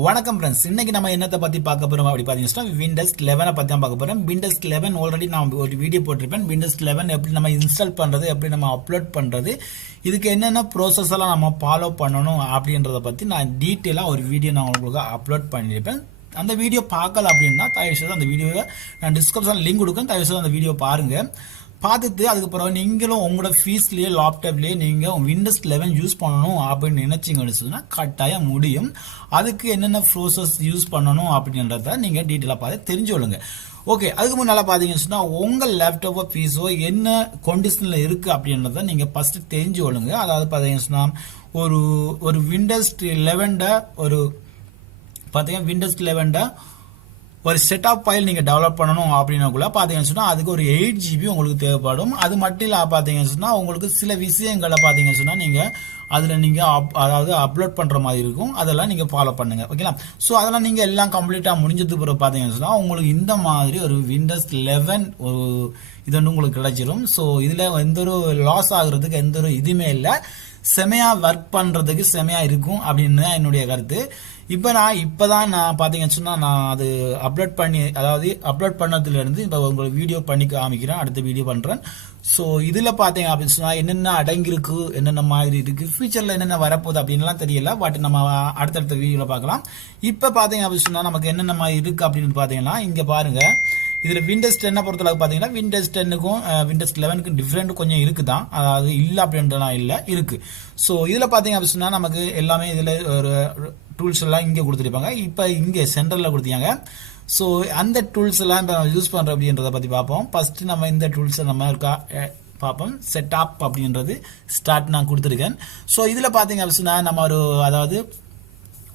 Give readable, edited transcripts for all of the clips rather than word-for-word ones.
வணக்கம் ஃப்ரெண்ட்ஸ், இன்னைக்கு நம்ம என்னத்தை பத்தி பார்க்க போறோம் அப்படி பாத்தீங்கன்னா விண்டோஸ் 11 பத்தி தான் பார்க்க போறோம். விண்டோஸ் 11 ஆல்ரெடி நான் ஒரு வீடியோ போட்டிருப்பேன். விண்டோஸ் 11 எப்படி நம்ம இன்ஸ்டால் பண்றது, எப்படி நம்ம அப்லோட் பண்றது, இதுக்கு என்னென்ன ப்ரோசஸ் எல்லாம் நம்ம ஃபாலோ பண்ணணும் அப்படின்றத பத்தி நான் டீட்டெயிலா ஒரு வீடியோ நான் உங்களுக்கு அப்லோட் பண்ணியிருப்பேன். அந்த வீடியோ பார்க்கல அப்படின்னா தயவுசெய்து அந்த வீடியோவை நான் டிஸ்கிரிப்ஷன் லிங்க் கொடுக்கேன். தயவுசெய்து அந்த வீடியோ பாருங்க. பார்த்துட்டு அதுக்கப்புறம் நீங்களும் உங்களோட ஃபீஸ்லேயே லேப்டாப்லேயே நீங்கள் விண்டோஸ் 11 யூஸ் பண்ணணும் அப்படின்னு நினைச்சிங்கன்னு சொன்னால் கட்டாயம் முடியும். அதுக்கு என்னென்ன ப்ரோசஸ் யூஸ் பண்ணணும் அப்படின்றத நீங்கள் டீட்டெயிலாக பார்த்து தெரிஞ்சுக்கொள்ளுங்க. ஓகே, அதுக்கு முன்னால் பார்த்தீங்கன்னு சொன்னால் உங்கள் லேப்டாப்போ ஃபீஸோ என்ன கண்டிஷனில் இருக்குது அப்படின்றத நீங்கள் ஃபஸ்ட்டு தெரிஞ்சுக்கொள்ளுங்க. அதாவது பார்த்தீங்கன்னு சொன்னால் ஒரு விண்டோஸ் 11 ஒரு பார்த்தீங்கன்னா விண்டோஸ் 11 ஒரு செட் ஆஃப் ஃபைல் நீங்கள் டெவலப் பண்ணணும் அப்படின்னாக்குள்ள பார்த்தீங்கன்னு சொன்னால் அதுக்கு ஒரு 8 GB உங்களுக்கு தேவைப்படும். அது மட்டும் இல்லை பார்த்தீங்கன்னு சொன்னால் உங்களுக்கு சில விஷயங்களை பார்த்தீங்கன்னு சொன்னால் நீங்கள் அதில் நீங்கள் அதாவது அப்லோட் பண்ணுற மாதிரி இருக்கும். அதெல்லாம் நீங்கள் ஃபாலோ பண்ணுங்கள். ஓகேங்களா? ஸோ அதெல்லாம் நீங்கள் எல்லாம் கம்ப்ளீட்டாக முடிஞ்சது பிறகு பார்த்தீங்கன்னு சொன்னால் உங்களுக்கு இந்த மாதிரி ஒரு விண்டோஸ் 11 ஒரு இது வந்து உங்களுக்கு கிடைச்சிடும். ஸோ இதில் எந்த ஒரு லாஸ் ஆகுறதுக்கு எந்த ஒரு இதுவுமே இல்லை. செமையாக ஒர்க் பண்ணுறதுக்கு செமையாக இருக்கும் அப்படின்னு தான் என்னுடைய கருத்து. இப்போதான் நான் பார்த்தீங்கன்னு சொன்னால் நான் அது அப்லோட் பண்ணி, அதாவது அப்லோட் பண்ணதுலேருந்து இப்போ உங்களுக்கு வீடியோ பண்ணி காமிக்கிறேன். அடுத்த வீடியோ பண்ணுறேன். ஸோ இதில் பார்த்தீங்க அப்படின்னு சொன்னால் என்னென்ன அடங்கியிருக்கு, என்னென்ன மாதிரி இருக்குது, ஃபியூச்சரில் என்னென்ன வரப்போகுது அப்படின்லாம் தெரியல. பட் நம்ம அடுத்தடுத்த வீடியோவில் பார்க்கலாம். இப்போ பார்த்தீங்க அப்படின்னு சொன்னால் நமக்கு என்னென்ன மாதிரி இருக்குது அப்படின்னு பார்த்தீங்கன்னா இங்கே பாருங்கள். இதில் விண்டோஸ் 10 பொறுத்தளவுக்கு பார்த்தீங்கன்னா விண்டோஸ் 10க்கும் விண்டோஸ் 11க்கும் டிஃப்ரெண்ட் கொஞ்சம் இருக்குது தான். அதாவது இல்லை அப்படின்றலாம் இல்லை, இருக்குது. ஸோ இதில் பார்த்தீங்க அப்படின்னு சொன்னால் நமக்கு எல்லாமே இதில் ஒரு டூல்ஸ் எல்லாம் இங்கே கொடுத்துருப்பாங்க. இப்போ இங்கே சென்டரில் கொடுத்தாங்க. ஸோ அந்த டூல்ஸ் எல்லாம் இப்போ யூஸ் பண்ணுறோம் அப்படின்றத பற்றி பார்ப்போம். ஃபஸ்ட்டு நம்ம இந்த டூல்ஸை நம்ம இருக்கா பார்ப்போம். செட்டப் அப்படின்றது ஸ்டார்ட் நான் கொடுத்துருக்கேன். ஸோ இதில் பார்த்தீங்க அப்படின்னா நம்ம அதாவது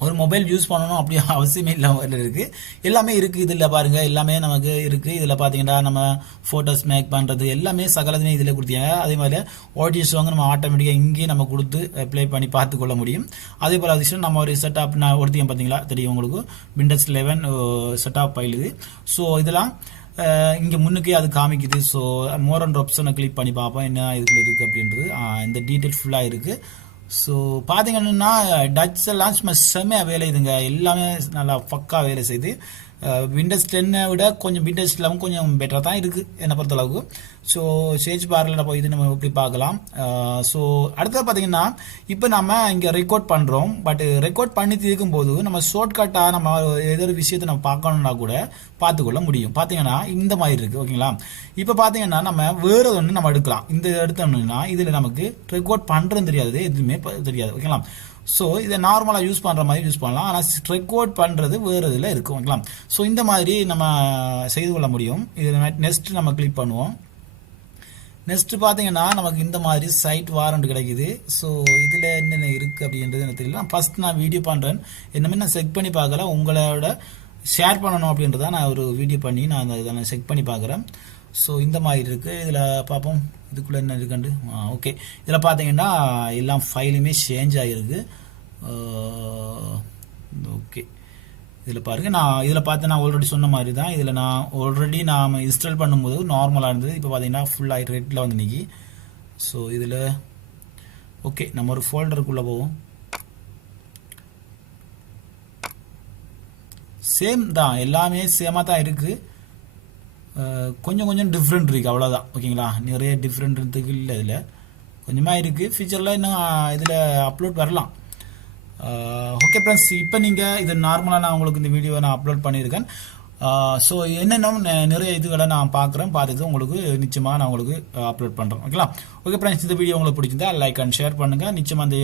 ஒரு மொபைல் யூஸ் பண்ணணும் அப்படி அவசியமே இல்லாமல் இருக்குது. எல்லாமே இருக்குது இதில் பாருங்கள். எல்லாமே நமக்கு இருக்குது. இதில் பார்த்தீங்கன்னா நம்ம ஃபோட்டோஸ் மேக் பண்ணுறது எல்லாமே சகலதுமே இதில் கொடுத்தாங்க. அதே மாதிரி ஆடியோ சாங் நம்ம ஆட்டோமேட்டிக்காக இங்கேயே நம்ம கொடுத்து ப்ளே பண்ணி பார்த்துக்கொள்ள முடியும். அதே போல் அதிர்ஷ்டம் நம்ம ஒரு செட்டப் நான் ஒருத்தையும் பார்த்தீங்களா தெரியும் உங்களுக்கு. விண்டோஸ் 11 செட்டப் ஃபைல் இது. ஸோ இதெல்லாம் இங்கே முன்னுக்கே அது காமிக்குது. ஸோ மோர் அண்ட் ஆப்ஷனை கிளிக் பண்ணி பார்ப்போம் என்ன இதுக்குள்ள இருக்குது அப்படின்றது. இந்த டீட்டெயில் ஃபுல்லாக இருக்குது. ஸோ பார்த்தீங்கன்னா டச் எல்லாம் சும்மா செம்மையாக வேலை இதுங்க. எல்லாமே நல்லா பக்கா வேலை செய்யுது. விண்டோஸ் 10 விட கொஞ்சம் விண்டோஸ் 11 கொஞ்சம் பெட்டராக தான் இருக்குது என்னை பொறுத்தளவுக்கு. ஸோ சேஜ் பாரில் போய் இது நம்ம எப்படி பார்க்கலாம். ஸோ அடுத்தது பார்த்தீங்கன்னா இப்போ நம்ம இங்கே ரெக்கார்ட் பண்ணுறோம். பட் ரெக்கார்ட் பண்ணி இருக்கும்போது நம்ம ஷார்ட்கட்டாக நம்ம ஏதோ ஒரு விஷயத்தை நம்ம பார்க்கணுன்னா கூட பார்த்துக்கொள்ள முடியும். பார்த்தீங்கன்னா இந்த மாதிரி இருக்குது. ஓகேங்களா? இப்போ பார்த்தீங்கன்னா நம்ம வேறு ஒன்று நம்ம எடுக்கலாம். இந்த எடுத்தோம்னா இதில் நமக்கு ரெக்கார்ட் பண்ணுறதுன்னு தெரியாது, எதுவுமே தெரியாது. ஓகேங்களா? ஸோ இதை நார்மலாக யூஸ் பண்ணுற மாதிரி யூஸ் பண்ணலாம். ஆனால் ரெக்கார்ட் பண்ணுறது வேறு இதில் இருக்கும். ஓகேங்களா? ஸோ இந்த மாதிரி நம்ம செய்து கொள்ள முடியும். இது நெக்ஸ்ட் நம்ம கிளிக் பண்ணுவோம். நெக்ஸ்ட் பார்த்தீங்கன்னா நமக்கு இந்த மாதிரி சைட் வாரண்ட் கிடைக்குது. ஸோ இதில் என்னென்ன இருக்குது அப்படின்றது எனக்கு தெரியல. ஃபர்ஸ்ட் நான் வீடியோ பண்ணுறேன். என்னமே நான் செக் பண்ணி பார்க்கல, உங்களோட ஷேர் பண்ணணும் அப்படின்றத நான் ஒரு வீடியோ பண்ணி நான் அதை செக் பண்ணி பார்க்குறேன். ஸோ இந்த மாதிரி இருக்குது. இதில் பார்ப்போம் இதுக்குள்ளே என்ன இருக்குண்டு. ஓகே, இதில் பார்த்தீங்கன்னா எல்லாம் ஃபைலுமே சேஞ்ச் ஆகிருக்கு. ஓகே, இதில் பாருங்கள். நான் இதில் பார்த்து நான் ஆல்ரெடி சொன்ன மாதிரி தான். இதில் நான் ஆல்ரெடி நாம் இன்ஸ்டால் பண்ணும்போது நார்மலாக இருந்தது. இப்போ பார்த்தீங்கன்னா ஃபுல்லாக ரெட்டில் வந்து நிற்கி. ஸோ இதில் ஓகே, நம்ம ஒரு ஃபோல்டருக்குள்ளே போவோம். சேம் தான், எல்லாமே சேமாக தான் இருக்குது. கொஞ்சம் கொஞ்சம் டிஃப்ரெண்ட் இருக்குது, அவ்வளோதான். ஓகேங்களா? நிறைய டிஃப்ரெண்ட்டுக்கு இல்லை, இதில் கொஞ்சமாக இருக்குது. ஃபியூச்சரில் இன்னும் இதில் அப்லோட் வரலாம். ஓகே ஃப்ரெண்ட்ஸ், இப்போ நீங்கள் இது நார்மலாக நான் உங்களுக்கு இந்த வீடியோவை நான் அப்லோட் பண்ணியிருக்கேன். ஸோ என்னென்ன நிறைய இதுகளை நான் பார்த்துட்டு உங்களுக்கு நிச்சயமாக நான் உங்களுக்கு அப்லோட் பண்ணுறேன். ஓகேங்களா? ஓகே ஃப்ரெண்ட்ஸ், இந்த வீடியோ உங்களுக்கு பிடிச்சிருந்தா லைக் அண்ட் ஷேர் பண்ணுங்கள். நிச்சயமாக இந்த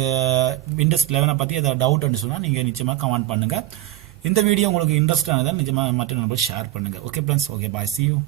விண்டோஸ் 11 பற்றி ஏதாவது டவுட்னு சொன்னால் நீங்கள் நிச்சயமாக கமெண்ட் பண்ணுங்கள். இந்த வீடியோ உங்களுக்கு இன்ட்ரெஸ்ட் ஆனதான் நிஜமாக மற்ற நண்பர்கள் ஷேர் பண்ணுங்கள். Okay friends, okay bye, see you.